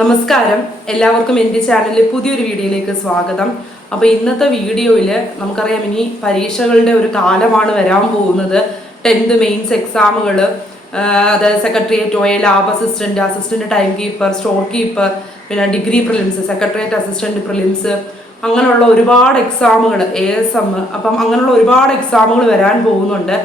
നമസ്കാരം. എല്ലാവർക്കും എന്റെ ചാനലിലെ പുതിയൊരു വീഡിയോയിലേക്ക് സ്വാഗതം. അപ്പോൾ ഇന്നത്തെ വീഡിയോയിൽ നമുക്കറിയാം ഇനി പരീക്ഷകളുടെ ഒരു കാലമാണ് വരാൻ പോകുന്നത്. ടെൻത്ത് മെയിൻസ് എക്സാമുകൾ അതായത് secretariat O lab assistant assistant time keeper store keeper പിന്നെ degree prelims secretariat assistant prelims അങ്ങനെയുള്ള ഒരുപാട് എക്സാമുകൾ എ എസ് എം അപ്പം അങ്ങനെയുള്ള ഒരുപാട് എക്സാമുകൾ വരാൻ പോകുന്നുണ്ട്.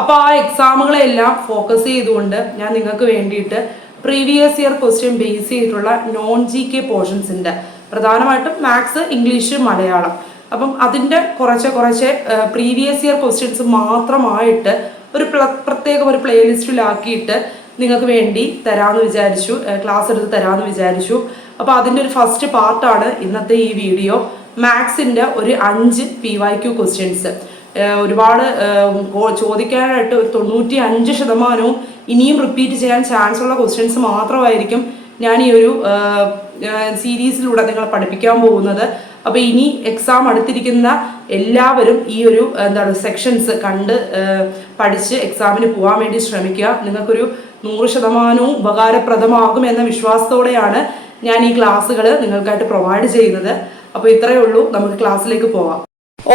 അപ്പോൾ ആ എക്സാമുകളെല്ലാം ഫോക്കസ് ചെയ്തുകൊണ്ട് ഞാൻ നിങ്ങൾക്ക് വേണ്ടിയിട്ട് പ്രീവിയസ് ഇയർ ക്വസ്റ്റ്യൻ ബേസ് ചെയ്തിട്ടുള്ള നോൺ ജി കെ പോർഷൻസിന്റെ പ്രധാനമായിട്ടും മാത്സ് ഇംഗ്ലീഷ് മലയാളം. അപ്പം അതിന്റെ കുറച്ച് കുറച്ച് പ്രീവിയസ് ഇയർ ക്വസ്റ്റ്യൻസ് മാത്രമായിട്ട് ഒരു പ്രത്യേക ഒരു പ്ലേലിസ്റ്റിലാക്കിയിട്ട് നിങ്ങൾക്ക് വേണ്ടി തരാമെന്ന് വിചാരിച്ചു ക്ലാസ് എടുത്ത് തരാമെന്ന് വിചാരിച്ചു. അപ്പോൾ അതിന്റെ ഒരു ഫസ്റ്റ് പാർട്ടാണ് ഇന്നത്തെ ഈ വീഡിയോ മാത്സിന്റെ ഒരു അഞ്ച് പി വൈ ക്യു ക്വസ്റ്റ്യൻസ് ഒരുപാട് ചോദിക്കാനായിട്ട് ഒരു തൊണ്ണൂറ്റി അഞ്ച് ശതമാനവും ഇനിയും റിപ്പീറ്റ് ചെയ്യാൻ ചാൻസ് ഉള്ള ക്വസ്റ്റ്യൻസ് മാത്രമായിരിക്കും ഞാൻ ഈ ഒരു സീരീസിലൂടെ നിങ്ങളെ പഠിപ്പിക്കാൻ പോകുന്നത്. അപ്പോൾ ഇനി എക്സാം അടുത്തിരിക്കുന്ന എല്ലാവരും ഈ ഒരു എന്താണ് സെക്ഷൻസ് കണ്ട് പഠിച്ച് എക്സാമിന് പോകാൻ വേണ്ടി ശ്രമിക്കുക. നിങ്ങൾക്കൊരു നൂറ് ശതമാനവും ഉപകാരപ്രദമാകും എന്ന വിശ്വാസത്തോടെയാണ് ഞാൻ ഈ ക്ലാസ്സുകൾ നിങ്ങൾക്കായിട്ട് പ്രൊവൈഡ് ചെയ്യുന്നത്. അപ്പോൾ ഇത്രയേ ഉള്ളൂ. നമുക്ക് ക്ലാസ്സിലേക്ക് പോവാം.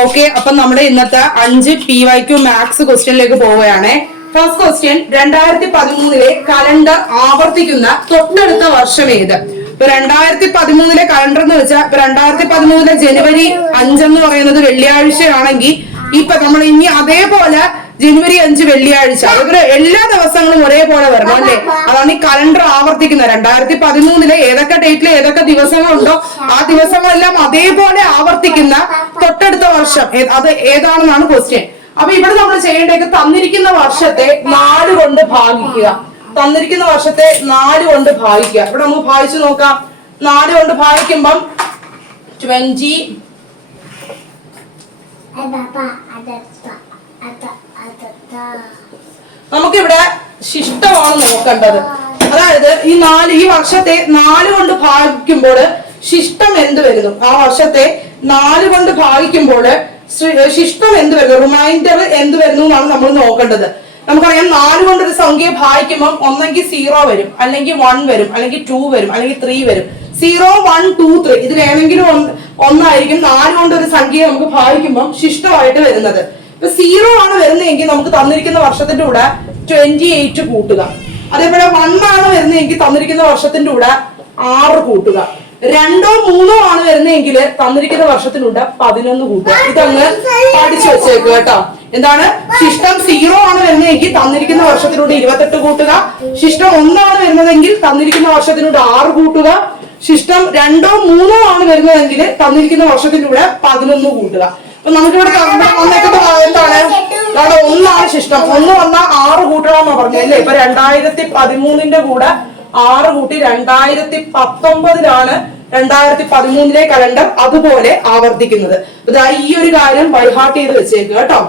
ഓക്കെ അപ്പൊ നമ്മുടെ ഇന്നത്തെ അഞ്ച് പി വൈ ക്യു മാത്സ് ക്വസ്റ്റ്യനിലേക്ക് പോവുകയാണേ. ഫസ്റ്റ് ക്വസ്റ്റ്യൻ രണ്ടായിരത്തി പതിമൂന്നിലെ കലണ്ടർ ആവർത്തിക്കുന്ന തൊട്ടടുത്ത വർഷം ഏത്? ഇപ്പൊ രണ്ടായിരത്തി പതിമൂന്നിലെ കലണ്ടർ എന്ന് വെച്ചാൽ ഇപ്പൊ രണ്ടായിരത്തി പതിമൂന്നിലെ ജനുവരി അഞ്ചെന്ന് പറയുന്നത് വെള്ളിയാഴ്ചയാണെങ്കിൽ ഇപ്പൊ നമ്മൾ ഇനി അതേപോലെ ജനുവരി അഞ്ച് വെള്ളിയാഴ്ച അതൊരു എല്ലാ ദിവസങ്ങളും ഒരേപോലെ വരണം അല്ലേ? അതാണ് ഈ കലണ്ടർ ആവർത്തിക്കുന്നത്. രണ്ടായിരത്തി പതിമൂന്നിലെ ഏതൊക്കെ ഡേറ്റിൽ ഏതൊക്കെ ദിവസങ്ങളുണ്ടോ ആ ദിവസങ്ങളെല്ലാം അതേപോലെ ആവർത്തിക്കുന്ന തൊട്ടടുത്ത വർഷം. അത് ഏതാണെന്നാണ് ക്വസ്റ്റ്യൻ അപ്പൊ ഇവിടെ നമ്മൾ ചെയ്യേണ്ടത് തന്നിരിക്കുന്ന വർഷത്തെ നാല് കൊണ്ട് ഭാഗിക്കുക. തന്നിരിക്കുന്ന വർഷത്തെ നാല് കൊണ്ട് ഭാഗിക്കുക. ഇവിടെ നമുക്ക് ഭാഗിച്ചു നോക്കാം. നാല് കൊണ്ട് ഭാഗിക്കുമ്പം ട്വന്റി നമുക്കിവിടെ ശിഷ്ടമാണ് നോക്കേണ്ടത്. അതായത് ഈ നാല് ഈ വർഷത്തെ നാല് കൊണ്ട് ഭാഗിക്കുമ്പോൾ ശിഷ്ടം എന്ത് വരുന്നു? ആ വർഷത്തെ നാല് കൊണ്ട് ഭാഗിക്കുമ്പോൾ ശിഷ്ടം എന്ത് വരുന്നു? റിമൈൻഡർ എന്ത് വരുന്നു എന്നാണ് നമ്മൾ നോക്കേണ്ടത്. നമുക്കറിയാം നാല് കൊണ്ട് ഒരു സംഖ്യയെ ഭാഗിക്കുമ്പോൾ ഒന്നെങ്കിൽ സീറോ വരും അല്ലെങ്കിൽ വൺ വരും അല്ലെങ്കിൽ ടു വരും അല്ലെങ്കിൽ ത്രീ വരും. സീറോ വൺ ടു ത്രീ ഇതിൽ ഏതെങ്കിലും ഒന്നായിരിക്കും നാല് കൊണ്ട് ഒരു സംഖ്യയെ നമുക്ക് ഭാഗിക്കുമ്പോൾ ശിഷ്ടമായിട്ട് വരുന്നത്. ഇപ്പൊ സീറോ ആണ് വരുന്നതെങ്കിൽ നമുക്ക് തന്നിരിക്കുന്ന വർഷത്തിന്റെ കൂടെ ട്വന്റി എയ്റ്റ് കൂട്ടുക. അതേപോലെ വൺ ആണ് വരുന്നതെങ്കിൽ തന്നിരിക്കുന്ന വർഷത്തിന്റെ കൂടെ ആറ് കൂട്ടുക. രണ്ടോ മൂന്നോ ആണ് വരുന്നതെങ്കിൽ തന്നിരിക്കുന്ന വർഷത്തിലുണ്ട് പതിനൊന്ന് കൂട്ടുക. ഇതങ്ങ് പഠിച്ചു വെച്ചേക്കുക കേട്ടോ. എന്താണ്? ശിഷ്ടം സീറോ ആണ് വരുന്നതെങ്കിൽ തന്നിരിക്കുന്ന വർഷത്തിലൂടെ ഇരുപത്തെട്ട് കൂട്ടുക. ശിഷ്ടം ഒന്നാണ് വരുന്നതെങ്കിൽ തന്നിരിക്കുന്ന വർഷത്തിലൂടെ ആറ് കൂട്ടുക. ശിഷ്ടം രണ്ടോ മൂന്നോ ആണ് വരുന്നതെങ്കിൽ തന്നിരിക്കുന്ന വർഷത്തിലൂടെ പതിനൊന്ന് കൂട്ടുക. അപ്പൊ നമുക്കിവിടെ വന്നേക്കുന്ന എന്താണ്? അവിടെ ഒന്നാണ് ശിഷ്ടം. ഒന്ന് വന്നാൽ ആറ് കൂട്ടണമെന്നാണ് പറഞ്ഞു അല്ലേ? ഇപ്പൊ രണ്ടായിരത്തി പതിമൂന്നിന്റെ കൂടെ ആറ് കൂട്ടി രണ്ടായിരത്തി പത്തൊമ്പതിലാണ് രണ്ടായിരത്തി പതിമൂന്നിലെ കലണ്ടർ അതുപോലെ ആവർത്തിക്കുന്നത്. ഇതാ ഈ ഒരു കാര്യം ബൈഹാർട്ട് ചെയ്ത് വെച്ചേക്കുക കേട്ടോ.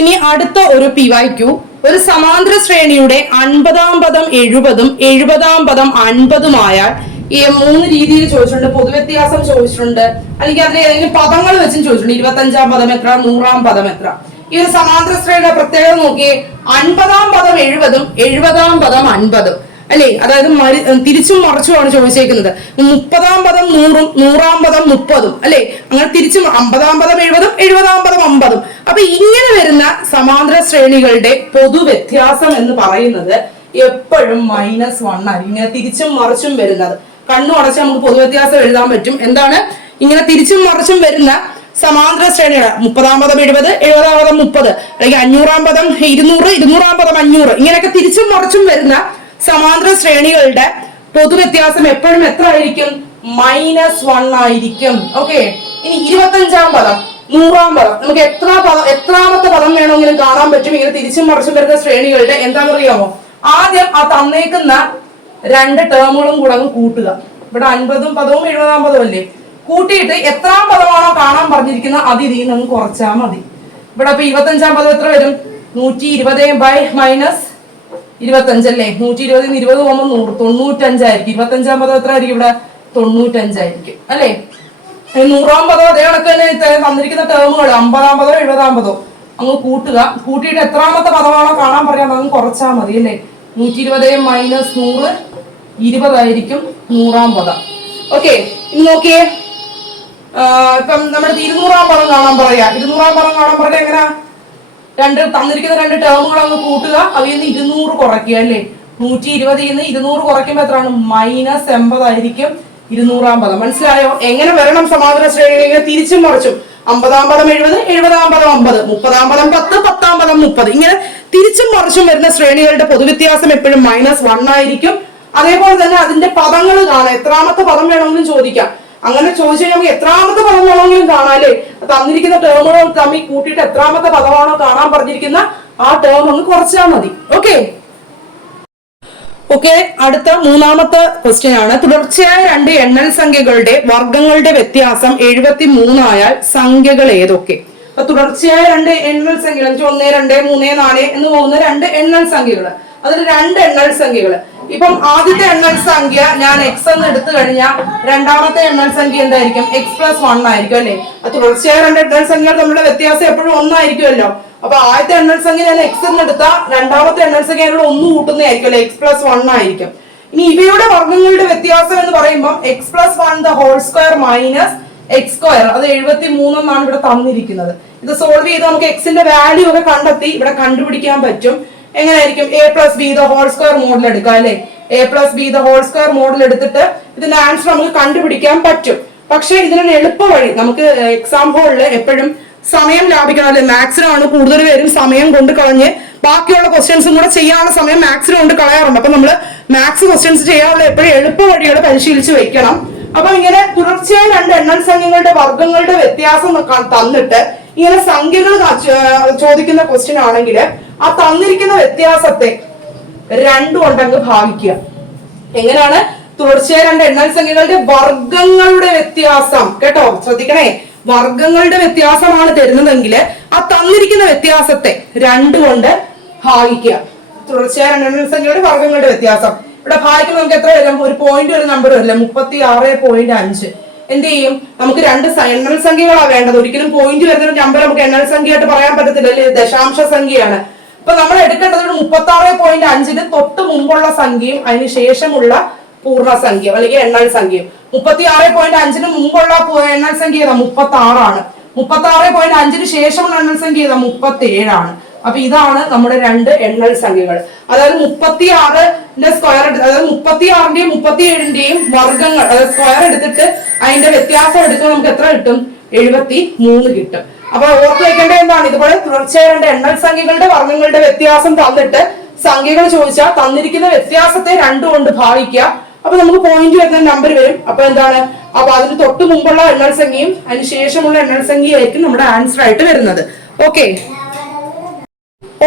ഇനി അടുത്ത ഒരു പി വൈ ക്യു ഒരു സമാന്തര ശ്രേണിയുടെ അൻപതാം പദം എഴുപതും എഴുപതാം പദം അൻപതുമായാൽ ഈ മൂന്ന് രീതിയിൽ ചോദിച്ചിട്ടുണ്ട്. പൊതുവ്യത്യാസം ചോദിച്ചിട്ടുണ്ട്. അല്ലെങ്കിൽ അതിൽ ഏതെങ്കിലും പദങ്ങൾ വെച്ചും ചോദിച്ചിട്ടുണ്ട്. ഇരുപത്തഞ്ചാം പദം എത്ര? നൂറാം പദം എത്ര? ഈ ഒരു സമാന്തര ശ്രേണിയുടെ പ്രത്യേകത നോക്കിയേ അൻപതാം പദം എഴുപതും എഴുപതാം പദം അൻപതും. അല്ലേ? അതായത് മരി തിരിച്ചും മറിച്ചുമാണ് ചോദിച്ചേക്കുന്നത്. മുപ്പതാം പദം നൂറും നൂറാം പദം മുപ്പതും അല്ലേ? അങ്ങനെ തിരിച്ചും അമ്പതാം പദം എഴുപതും എഴുപതാം പദം അമ്പതും. അപ്പൊ ഇങ്ങനെ വരുന്ന സമാന്തര ശ്രേണികളുടെ പൊതു വ്യത്യാസം എന്ന് പറയുന്നത് എപ്പോഴും മൈനസ് വൺ ആണ് ഇങ്ങനെ തിരിച്ചും മറിച്ചും വരുന്നത്. കണ്ണു അടച്ച് നമുക്ക് പൊതുവ്യത്യാസം എഴുതാൻ പറ്റും. എന്താണ്? ഇങ്ങനെ തിരിച്ചും മറിച്ചും വരുന്ന സമാന്തര ശ്രേണികൾ മുപ്പതാം പദം എഴുപത് എഴുപതാം പദം മുപ്പത് അല്ലെങ്കിൽ അഞ്ഞൂറാം പദം ഇരുന്നൂറ് ഇരുന്നൂറാം പദം അഞ്ഞൂറ് ഇങ്ങനെയൊക്കെ തിരിച്ചും മറിച്ചും വരുന്ന സമാന്തര ശ്രേണികളുടെ പൊതുവ്യത്യാസം എപ്പോഴും എത്ര ആയിരിക്കും? മൈനസ് വൺ ആയിരിക്കും. ഓക്കെ ഇനി ഇരുപത്തഞ്ചാം പദം നൂറാം പദം നമുക്ക് എത്ര പദം എത്രാമത്തെ പദം വേണമെങ്കിലും കാണാൻ പറ്റും ഇങ്ങനെ തിരിച്ചും മറിച്ചും വരുന്ന ശ്രേണികളുടെ എന്താണെന്നറിയാമോ? ആദ്യം ആ തന്നേക്കുന്ന രണ്ട് ടേമുകളും കൂടെ കൂട്ടുക. ഇവിടെ അൻപതും പദവും എഴുപതാം പദവും അല്ലേ? കൂട്ടിയിട്ട് എത്രാം പദമാണോ കാണാൻ പറഞ്ഞിരിക്കുന്ന അത് ഇതിൽ നിന്ന് കുറച്ചാൽ മതി. ഇവിടെ അപ്പൊ ഇരുപത്തഞ്ചാം പദം എത്ര വരും? നൂറ്റി ഇരുപത് ബൈ മൈനസ് ഇരുപത്തഞ്ചല്ലേ നൂറ്റി ഇരുപതിൽ നിന്ന് ഇരുപത് പോകുമ്പോൾ നൂറ് തൊണ്ണൂറ്റഞ്ചായിരിക്കും. ഇരുപത്തഞ്ചാം പദം എത്ര ആയിരിക്കും ഇവിടെ? തൊണ്ണൂറ്റഞ്ചായിരിക്കും. അല്ലേ? നൂറാം പദം അതേ കണക്ക് തന്നെ തന്നിരിക്കുന്ന ടേമുകൾ അമ്പതാം പദോ എഴുപതാം പദോ. അങ്ങ് കൂട്ടുക. കൂട്ടിയിട്ട് എത്രാമത്തെ പദമാണോ കാണാൻ പറയാൻ അങ്ങ് കുറച്ചാൽ മതി അല്ലേ? നൂറ്റി ഇരുപത് മൈനസ് നൂറ് ഇരുപതായിരിക്കും നൂറാം പദം. ഓക്കെ നോക്കിയേ. ഇപ്പം നമ്മുടെ ഇരുന്നൂറാം പദം കാണാൻ പറയാ ഇരുന്നൂറാം പദം കാണാൻ പറയാ എങ്ങനെയാ രണ്ട് തന്നിരിക്കുന്ന രണ്ട് ടേമുകൾ അങ്ങ് കൂട്ടുക. അതിൽ നിന്ന് ഇരുന്നൂറ് കുറയ്ക്കുക അല്ലേ? നൂറ്റി ഇരുപതിൽ നിന്ന് ഇരുന്നൂറ് കുറയ്ക്കുമ്പോൾ എത്രയാണ്? മൈനസ് എൺപതായിരിക്കും ഇരുന്നൂറാം പദം. മനസ്സിലായോ? എങ്ങനെ വരണം സമാന്തര ശ്രേണി തിരിച്ചും മറിച്ചും. അമ്പതാം പദം എഴുപത് എഴുപതാം പദം അമ്പത് മുപ്പതാം പദം പത്ത് പത്താം പദം മുപ്പത്. ഇങ്ങനെ തിരിച്ചും മറിച്ചും വരുന്ന ശ്രേണികളുടെ പൊതുവ്യത്യാസം എപ്പോഴും മൈനസ് വൺ ആയിരിക്കും. അതേപോലെ തന്നെ അതിന്റെ പദങ്ങൾ കാണാം. എത്രാമത്തെ പദം വേണമെന്നും ചോദിക്കാം. അങ്ങനെ ചോദിച്ചു കഴിഞ്ഞാൽ നമുക്ക് എത്രാമത്തെ പദം വേണമെങ്കിലും കാണാല്ലേ തന്നിരിക്കുന്ന ടേമുകൾ തമ്മിൽ കൂട്ടിയിട്ട് എത്രാമത്തെ പദമാണോ കാണാൻ പറഞ്ഞിരിക്കുന്ന ആ ടേം ഒന്ന് കുറച്ചാൽ മതി. ഓക്കെ ഓക്കെ അടുത്ത മൂന്നാമത്തെ ക്വസ്റ്റ്യൻ ആണ്. തുടർച്ചയായ രണ്ട് എണ്ണൽ സംഖ്യകളുടെ വർഗങ്ങളുടെ വ്യത്യാസം എഴുപത്തി മൂന്നായാൽ സംഖ്യകൾ ഏതൊക്കെ? അപ്പൊ തുടർച്ചയായ രണ്ട് എണ്ണൽ സംഖ്യകൾ ഒന്ന് രണ്ട് മൂന്ന് നാല് എന്ന് പോകുന്ന രണ്ട് എണ്ണൽ സംഖ്യകൾ അതിൽ രണ്ട് എണ്ണൽ സംഖ്യകൾ ഇപ്പം ആദ്യത്തെ എണ്ണൽ സംഖ്യ ഞാൻ എക്സ് എന്ന് എടുത്തു കഴിഞ്ഞാൽ രണ്ടാമത്തെ എണ്ണൽ സംഖ്യ എന്തായിരിക്കും? എക്സ് പ്ലസ് വൺ ആയിരിക്കും അല്ലെ? തുടർച്ചയായ രണ്ട് എണ്ണൽ സംഖ്യകൾ തമ്മിലുള്ള വ്യത്യാസം എപ്പോഴും ഒന്നായിരിക്കുമല്ലോ. അപ്പൊ ആദ്യത്തെ എണ്ണൽ സംഖ്യ ഞാൻ എക്സ് എന്ന് എടുത്താൽ രണ്ടാമത്തെ എണ്ണൽ സംഖ്യ അതിനോട് ഒന്ന് കൂട്ടുന്നതായിരിക്കും അല്ലെ എക്സ് പ്ലസ് വൺ ആയിരിക്കും. ഇനി ഇവയുടെ വർഗങ്ങളുടെ വ്യത്യാസം എന്ന് പറയുമ്പോൾ x plus one the whole square minus x square അത് എഴുപത്തി മൂന്നെന്നാണ് ഇവിടെ തന്നിരിക്കുന്നത്. ഇത് സോൾവ് ചെയ്ത് നമുക്ക് എക്സിന്റെ വാല്യൂ ഒക്കെ കണ്ടെത്തി ഇവിടെ കണ്ടുപിടിക്കാൻ പറ്റും. എങ്ങനെയായിരിക്കും? A plus b the whole square model എടുക്കാം അല്ലെ? A plus b the whole square model എടുത്തിട്ട് ഇതിന്റെ ആൻസർ നമുക്ക് കണ്ടുപിടിക്കാൻ പറ്റും. പക്ഷേ ഇതിനൊരു എളുപ്പ വഴി. നമുക്ക് എക്സാം ഹോളിൽ എപ്പോഴും സമയം ലാഭിക്കണം അല്ലെ? മാത്സിനാണ് കൂടുതൽ പേരും സമയം കൊണ്ട് കളഞ്ഞ് ബാക്കിയുള്ള ക്വസ്റ്റ്യൻസും കൂടെ ചെയ്യാനുള്ള സമയം മാത്സിന് കൊണ്ട് കളയാറുണ്ട്. അപ്പൊ നമ്മൾ മാത്സ് ക്വസ്റ്റ്യൻസ് ചെയ്യാനുള്ള എപ്പോഴും എളുപ്പ വഴികൾ പരിശീലിച്ച് വെക്കണം. അപ്പൊ ഇങ്ങനെ തുടർച്ചയായി രണ്ട് എണ്ണൽ സംഖ്യകളുടെ വർഗങ്ങളുടെ വ്യത്യാസം തന്നിട്ട് ഇങ്ങനെ സംഖ്യകൾ ചോദിക്കുന്ന ക്വസ്റ്റ്യൻ ആണെങ്കിൽ ആ തന്നിരിക്കുന്ന വ്യത്യാസത്തെ രണ്ടു കൊണ്ടങ്ങ് ഭാഗിക്കുക. എങ്ങനെയാണ്? തുടർച്ചയായ രണ്ട് എണ്ണൽ സംഖ്യകളുടെ വർഗങ്ങളുടെ വ്യത്യാസം. കേട്ടോ? ശ്രദ്ധിക്കണേ. വർഗങ്ങളുടെ വ്യത്യാസമാണ് തരുന്നതെങ്കിൽ ആ തന്നിരിക്കുന്ന വ്യത്യാസത്തെ രണ്ട് കൊണ്ട് ഭാഗിക്കുക. തുടർച്ചയായ രണ്ട് എണ്ണൽ സംഖ്യയുടെ വർഗങ്ങളുടെ വ്യത്യാസം. ഇവിടെ ഭാഗിക്കുമ്പോൾ നമുക്ക് എത്ര വരും? ഒരു പോയിന്റ് ഒരു നമ്പർ വരില്ല? മുപ്പത്തി ആറ് പോയിന്റ് അഞ്ച്. എന്ത് ചെയ്യും? നമുക്ക് രണ്ട് എണ്ണൽ സംഖ്യകളാണ് വേണ്ടത്. ഒരിക്കലും പോയിന്റ് വരുന്ന നമ്പർ നമുക്ക് എണ്ണൽ സംഖ്യയായിട്ട് പറയാൻ പറ്റത്തില്ല. അല്ലെ? ദശാംശ സംഖ്യയാണ്. അപ്പൊ നമ്മൾ എടുക്കേണ്ടത് ഒരു മുപ്പത്തി ആറ് പോയിന്റ് അഞ്ചിന് തൊട്ട് മുമ്പുള്ള സംഖ്യയും അതിന് ശേഷമുള്ള പൂർണസംഖ്യ അല്ലെങ്കിൽ എണ്ണൽ സംഖ്യയും. മുപ്പത്തി ആറ് പോയിന്റ് അഞ്ചിന് മുമ്പുള്ള എണ്ണൽ സംഖ്യ ഏതാ? മുപ്പത്തി ആറാണ് മുപ്പത്തി ആറ് പോയിന്റ് അഞ്ചിന് ശേഷമുള്ള എണ്ണൽ സംഖ്യ ഏതാ? മുപ്പത്തി ഏഴാണ് അപ്പൊ ഇതാണ് നമ്മുടെ രണ്ട് എണ്ണൽ സംഖ്യകൾ. അതായത് മുപ്പത്തി ആറിന്റെ സ്ക്വയർ അതായത് മുപ്പത്തി ആറിന്റെയും മുപ്പത്തി ഏഴിന്റെയും വർഗങ്ങൾ അതായത് സ്ക്വയർ എടുത്തിട്ട് അതിന്റെ വ്യത്യാസം എടുക്കുമ്പോൾ നമുക്ക് എത്ര കിട്ടും? എഴുപത്തി മൂന്ന് കിട്ടും. അപ്പൊ ഓർത്തു വെക്കേണ്ടത് എന്താണ്? ഇതുപോലെ തുടർച്ചയായ എണ്ണൽ സംഖ്യകളുടെ വർഗങ്ങളുടെ വ്യത്യാസം തന്നിട്ട് സംഖ്യകൾ ചോദിച്ചാൽ തന്നിരിക്കുന്ന വ്യത്യാസത്തെ രണ്ടു കൊണ്ട് ഭാഗിക്കുക. അപ്പൊ നമുക്ക് പോയിന്റ് വരുന്ന നമ്പർ വരും. അപ്പൊ എന്താണ്? അപ്പൊ അതിന് തൊട്ട് മുമ്പുള്ള എണ്ണൽ സംഖ്യയും അതിന് ശേഷമുള്ള എണ്ണൽ സംഖ്യയായിരിക്കും നമ്മുടെ ആൻസർ ആയിട്ട് വരുന്നത്. ഓക്കെ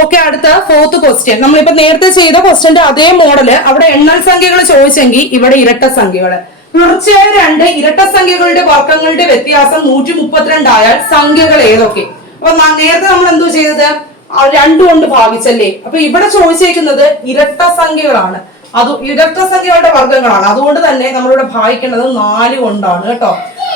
ഓക്കെ അടുത്ത ഫോർത്ത് ക്വസ്റ്റ്യൻ നമ്മളിപ്പോ നേരത്തെ ചെയ്ത ക്വസ്റ്റ്യന്റെ അതേ മോഡൽ അവിടെ എണ്ണൽ സംഖ്യകൾ ചോദിച്ചെങ്കിൽ ഇവിടെ ഇരട്ട സംഖ്യകൾ. തുടർച്ചയായ രണ്ട് ഇരട്ട സംഖ്യകളുടെ വർഗങ്ങളുടെ വ്യത്യാസം നൂറ്റി മുപ്പത്തിരണ്ടായാൽ സംഖ്യകൾ ഏതൊക്കെ? അപ്പൊ നേരത്തെ നമ്മൾ എന്തോ ചെയ്തത്? രണ്ടു കൊണ്ട് ഭാഗിച്ചല്ലേ? അപ്പൊ ഇവിടെ ചോദിച്ചേക്കുന്നത് ഇരട്ട സംഖ്യകളാണ്. അത് ഇരട്ട സംഖ്യകളുടെ വർഗങ്ങളാണ് അതുകൊണ്ട് തന്നെ നമ്മളിവിടെ ഭാഗിക്കേണ്ടത് നാല് കൊണ്ടാണ് കേട്ടോ.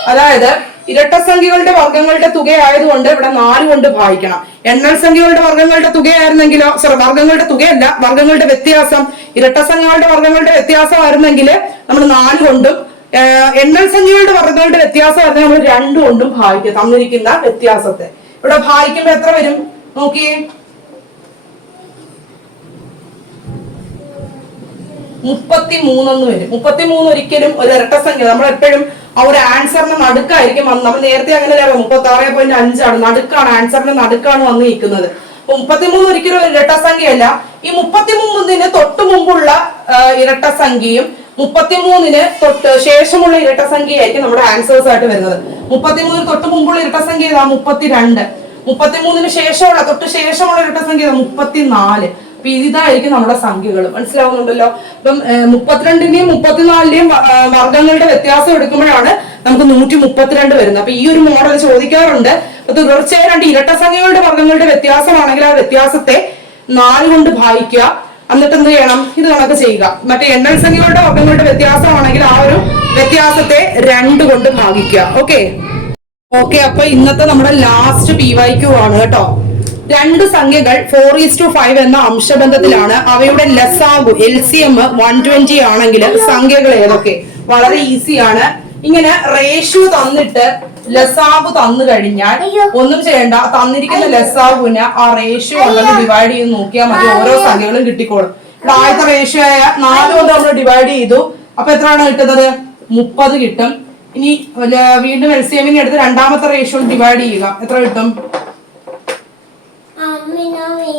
അതായത് ഇരട്ട സംഖ്യകളുടെ വർഗങ്ങളുടെ തുകയായതുകൊണ്ട് ഇവിടെ നാല് കൊണ്ട് ഭാഗിക്കണം. എണ്ണൽ സംഖ്യകളുടെ വർഗങ്ങളുടെ തുകയായിരുന്നെങ്കിലോ സോറി വർഗങ്ങളുടെ തുകയല്ല വർഗങ്ങളുടെ വ്യത്യാസം ഇരട്ട സംഖ്യകളുടെ വർഗങ്ങളുടെ വ്യത്യാസമായിരുന്നെങ്കിൽ നമ്മൾ നാല് കൊണ്ടും എണ്ണൽ സംഖ്യകളുടെ വർഗങ്ങളുടെ വ്യത്യാസമായിരുന്നു നമ്മൾ രണ്ടു കൊണ്ടും ഭാഗിക്കുക തന്നിരിക്കുന്ന വ്യത്യാസത്തെ. ഇവിടെ ഭാവിക്കുമ്പോ എത്ര വരും? നോക്കിയേ. മുപ്പത്തി മൂന്നെന്ന് വരും. മുപ്പത്തി മൂന്ന് ഒരിക്കലും ഒരു ഇരട്ട സംഖ്യ. നമ്മൾ എപ്പോഴും ആ ഒരു ആൻസറിന് നടുക്കായിരിക്കും വന്ന്. നമ്മൾ നേരത്തെ അങ്ങനെ മുപ്പത്തി ആറ് പോയിന്റ് അഞ്ചാണ്. നടുക്കാണ്. ആൻസറിന് നടുക്കാണ് വന്ന് നിൽക്കുന്നത് അപ്പൊ മുപ്പത്തിമൂന്ന് ഒരിക്കലും ഒരു ഇരട്ട സംഖ്യയല്ല. ഈ മുപ്പത്തിമൂന്നിന് തൊട്ട് മുമ്പുള്ള ആ, ഇരട്ട സംഖ്യയും മുപ്പത്തിമൂന്നിന് തൊട്ട് ശേഷമുള്ള ഇരട്ട സംഖ്യയായിരിക്കും നമ്മുടെ ആൻസേഴ്സ് ആയിട്ട് വരുന്നത്. മുപ്പത്തിമൂന്നിന് തൊട്ട് മുമ്പുള്ള ഇരട്ട സംഖ്യ ഏതാ? മുപ്പത്തിരണ്ട്. മുപ്പത്തിമൂന്നിന് ശേഷമുള്ള തൊട്ട് ശേഷമുള്ള ഇരട്ട സംഖ്യ ഏതാ? മുപ്പത്തിനാല്. അപ്പൊ ഇതായിരിക്കും നമ്മുടെ സംഖ്യകൾ മനസ്സിലാവുന്നുണ്ടല്ലോ? അപ്പം മുപ്പത്തിരണ്ടിന്റെയും മുപ്പത്തിനാലിന്റെയും വർഗങ്ങളുടെ വ്യത്യാസം എടുക്കുമ്പോഴാണ് നമുക്ക് നൂറ്റി മുപ്പത്തിരണ്ട് വരുന്നത്. അപ്പൊ ഈ ഒരു മോഡൽ ചോദിക്കാറുണ്ട്. അപ്പൊ തുടർച്ചയായ രണ്ട് ഇരട്ട സംഖ്യകളുടെ വർഗങ്ങളുടെ വ്യത്യാസമാണെങ്കിൽ ആ വ്യത്യാസത്തെ നാല് കൊണ്ട് ഭാഗിക്കുക. എന്നിട്ട് എന്ത് ചെയ്യണം? ഇത് കണക്ക് ചെയ്യുക. മറ്റേ എണ്ണൽ സംഖ്യകളുടെ വർഗങ്ങളുടെ വ്യത്യാസമാണെങ്കിൽ ആ ഒരു വ്യത്യാസത്തെ രണ്ട് കൊണ്ട് ഭാഗിക്കുക. ഓക്കെ? ഓക്കെ അപ്പൊ ഇന്നത്തെ നമ്മുടെ ലാസ്റ്റ് പി വൈ ക്യു ആണ് കേട്ടോ. രണ്ട് സംഖ്യകൾ ഫോർ ഈസ് ടു ഫൈവ് എന്ന അംശബന്ധത്തിലാണ്. അവയുടെ ലസാഗു L C M one twenty ആണെങ്കിൽ സംഖ്യകൾ ഏതൊക്കെ? വളരെ ഈസിയാണ് ഇങ്ങനെ റേഷ്യോ തന്നിട്ട് ലസാഗു തന്നു കഴിഞ്ഞാൽ ഒന്നും ചെയ്യണ്ട. തന്നിരിക്കുന്ന ലസാബിന് ആ റേഷ്യോ ഉണ്ടെന്ന് ഡിവൈഡ് ചെയ്ത് നോക്കിയാൽ മതി. ഓരോ സംഖ്യകളും കിട്ടിക്കോളും. ഇവിടെ ആദ്യത്തെ റേഷ്യോ ആയ നാല് കൊണ്ട് നമ്മൾ ഡിവൈഡ് ചെയ്തു. അപ്പൊ എത്രയാണ് കിട്ടുന്നത്? മുപ്പത് കിട്ടും. ഇനി വീണ്ടും എൽ സി എമ്മിനെ എടുത്ത് രണ്ടാമത്തെ റേഷ്യോ ഡിവൈഡ് ചെയ്യുക. എത്ര കിട്ടും?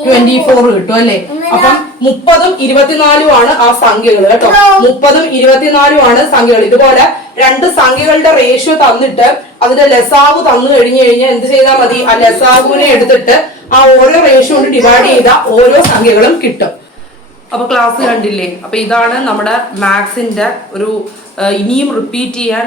ട്വന്റി ഫോർ കിട്ടും അല്ലെ? അപ്പം മുപ്പതും ഇരുപത്തിനാലും ആണ് ആ സംഖ്യകൾ കേട്ടോ. മുപ്പതും ഇരുപത്തിനാലും ആണ് സംഖ്യകൾ ഇതുപോലെ രണ്ട് സംഖ്യകളുടെ റേഷ്യോ തന്നിട്ട് അതിന്റെ ലെസാവ് തന്നു കഴിഞ്ഞു കഴിഞ്ഞാൽ എന്ത് ചെയ്താൽ മതി? ആ ലസാവിനെ എടുത്തിട്ട് ആ ഓരോ റേഷ്യോ കൊണ്ട് ഡിവൈഡ് ചെയ്ത ഓരോ സംഖ്യകളും കിട്ടും. അപ്പൊ ക്ലാസ് കണ്ടില്ലേ? അപ്പൊ ഇതാണ് നമ്മുടെ മാത്സിന്റെ ഒരു ഇനിയും റിപ്പീറ്റ് ചെയ്യാൻ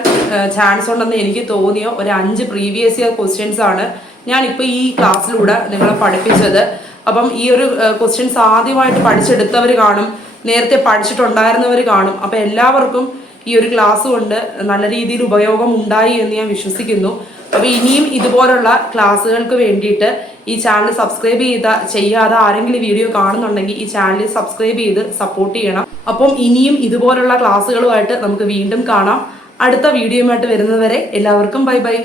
ചാൻസ് ഉണ്ടെന്ന് എനിക്ക് തോന്നിയ ഒരു അഞ്ച് പ്രീവിയസ് ഇയർ ക്വസ്റ്റ്യൻസ് ആണ് ഞാൻ ഇപ്പൊ ഈ ക്ലാസ്സിലൂടെ നിങ്ങളെ പഠിപ്പിച്ചത്. അപ്പം ഈ ഒരു ക്വസ്റ്റ്യൻസ് ആദ്യമായിട്ട് പഠിച്ചെടുത്തവർ കാണും നേരത്തെ പഠിച്ചിട്ടുണ്ടായിരുന്നവർ കാണും. അപ്പൊ എല്ലാവർക്കും ഈ ഒരു ക്ലാസ് കൊണ്ട് നല്ല രീതിയിൽ ഉപയോഗം ഉണ്ടായി എന്ന് ഞാൻ വിശ്വസിക്കുന്നു. അപ്പോൾ ഇനിയും ഇതുപോലുള്ള ക്ലാസ്സുകൾക്ക് വേണ്ടിയിട്ട് ഈ ചാനൽ സബ്സ്ക്രൈബ് ചെയ്ത ചെയ്യാതെ ആരെങ്കിലും വീഡിയോ കാണുന്നുണ്ടെങ്കിൽ ഈ ചാനൽ സബ്സ്ക്രൈബ് ചെയ്ത് സപ്പോർട്ട് ചെയ്യണം. അപ്പം ഇനിയും ഇതുപോലുള്ള ക്ലാസ്സുകളുമായിട്ട് നമുക്ക് വീണ്ടും കാണാം. അടുത്ത വീഡിയോയുമായിട്ട് വരുന്നതുവരെ എല്ലാവർക്കും ബൈ ബൈ